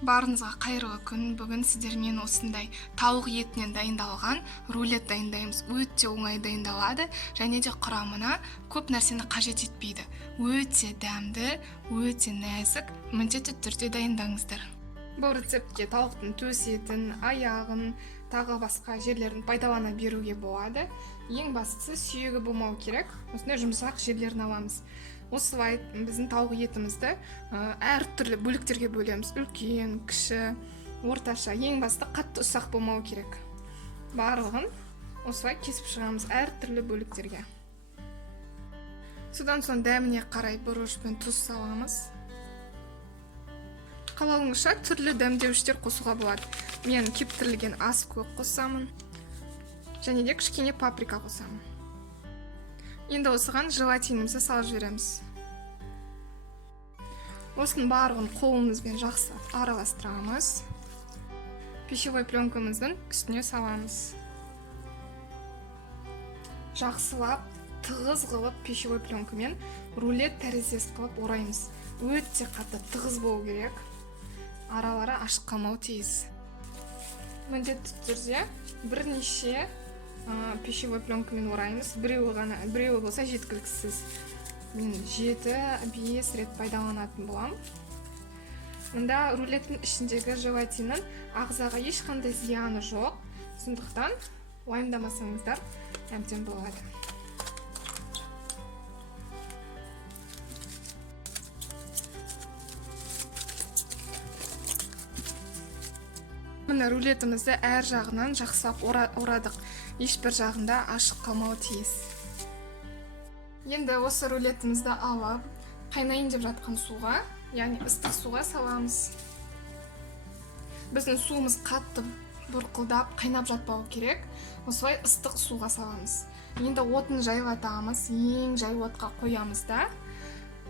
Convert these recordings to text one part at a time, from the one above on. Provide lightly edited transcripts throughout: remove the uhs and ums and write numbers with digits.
Барыңызға қайырлы күн. Бүгін сіздермен осындай тауық етінен дайындалған рулет дайындаймыз. Өте оңай дайындалады және де құрамына көп нәрсені қажет етпейді. Өте дәмді, өте нәзік, міндетті түрде дайындаңыздар. Бұл рецептке тауықтың төс етін, аяғын, тағы басқа жерлерін пайдалана беруге болады. Ең бастысы сүйегі болмау керек. Осындай жұмсақ жерлерін аламыз. Осылай біздің тауық етімізді әр түрлі бөліктерге бөлеміз. Үлкен, кіші, орташа. Ең басты қатты ұсақ болмау керек. Барлығын осылай кесіп шығамыз әр түрлі бөліктерге. Содан соң дәміне қарай бұрыш пен тұз саламыз. Қалауыңызша түрлі дәмдеуіштер қосуға болады. Мен кептірілген ас көк қосамын. Және де кішкене паприка қосамын. Енді осыған желатинімізді салып жібереміз. Осының барлығын қолымызбен жақсы араластырамыз. Пищевой пленкамыздың үстіне саламыз. Жақсылап, тығыз қылып пищевой пленкамен рулет тәріздес қылып ораймыз. Өте қатты тығыз болу керек. Аралары ашық қалмауы тиіс. Міндетті түрде бірнеше пищевой пленкамен ораймыз. Біреуі болса жеткіліксіз. Мен 7-5 рет пайдаланатын болам. Мұнда рулеттің ішіндегі желатиннің ағзаға ешқандай зияны жоқ. Сондықтан уайымдамасаңыздар әбден болады. Мына рулетімізді әр жағынан жақсылап орадық. Ешбір жағында ашық қалмауы тиіс. Енді осы рулетімізді алып, қайнайын деп жатқан суға, яғни ыстық суға саламыз. Біздің суымыз қатты бұрқылдап, қайнап жатпауы керек. Осылай ыстық суға саламыз. Енді отын жайлатамыз, ең жай отқа қоямыз да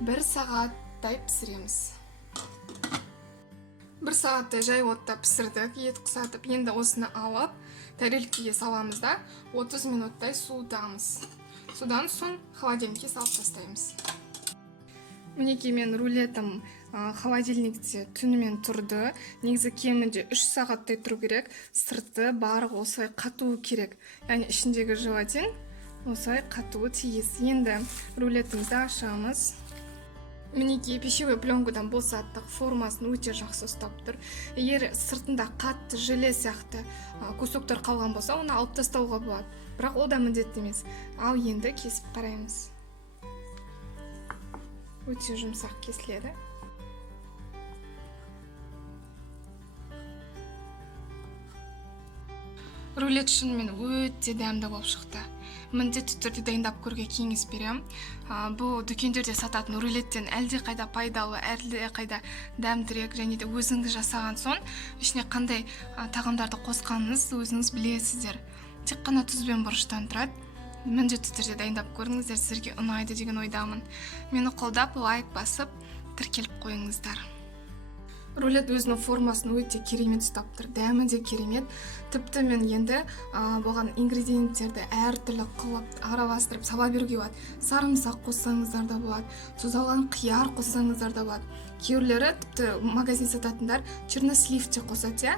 1 сағаттай пісіреміз. 1 сағаттай жай отта пісірдік, ет құсатып, енді осыны алып, тәрелкеге саламыз да 30 минуттай суытамыз. Содан соң холодильникке салып тастаймыз. Мінекей мен рулетім холодильникте түнімен тұрды. Негізі кемінде 3 сағаттай тұру керек. Сырты барлығы осылай қатуы керек. Яғни ішіндегі желатин осылай қатуы тиіс. Енді рулетімізді ашамыз. Мінекей пищевой пленкадан босаттық, формасын өте жақсы ұстап тұр. Егер сыртында қатты желе сияқты кусоктар қалған болса, оны алып тастауға болады. Бірақ ол да міндетті емес. Ал енді кесіп қараймыз. Өте жұмсақ кесіледі. Рулет шынымен өте дәмді болып шықты. Міндетті түрде дайындап көруге кеңес берем. Бұл дүкендерде сататын рулеттен әлде қайда пайдалы, әлде қайда дәмдірек, және де өзіңіз жасаған соң ішіне қандай тағамдарды қосқаныңыз өзіңіз білесіздер. Тек қана тұз бен бұрыштан тұрады. Міндетті түрде дайындап көріңіздер, сіздерге ұнайды деген ойдамын. Мені қолдап, лайк басып, тіркеліп қойыңыздар. Рулет өзінің формасын өте керемет ұстап тұр, дәмі де керемет. Тіпті мен енді болған ингредиенттерді әртүрлі қылып араластырып сала беруге болады. Сарымсақ қоссаңыздар да болады, тұздалған қияр қоссаңыздар да болады. Кейбіреулері тіпті магазин сататындар чернослив те қосады,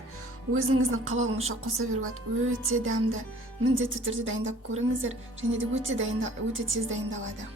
өзіңіздің қалауыңызша қоса беруге болады. Өте дәмді. Міндетті түрде дайындап көріңіздер, және де өте тез дайындалады.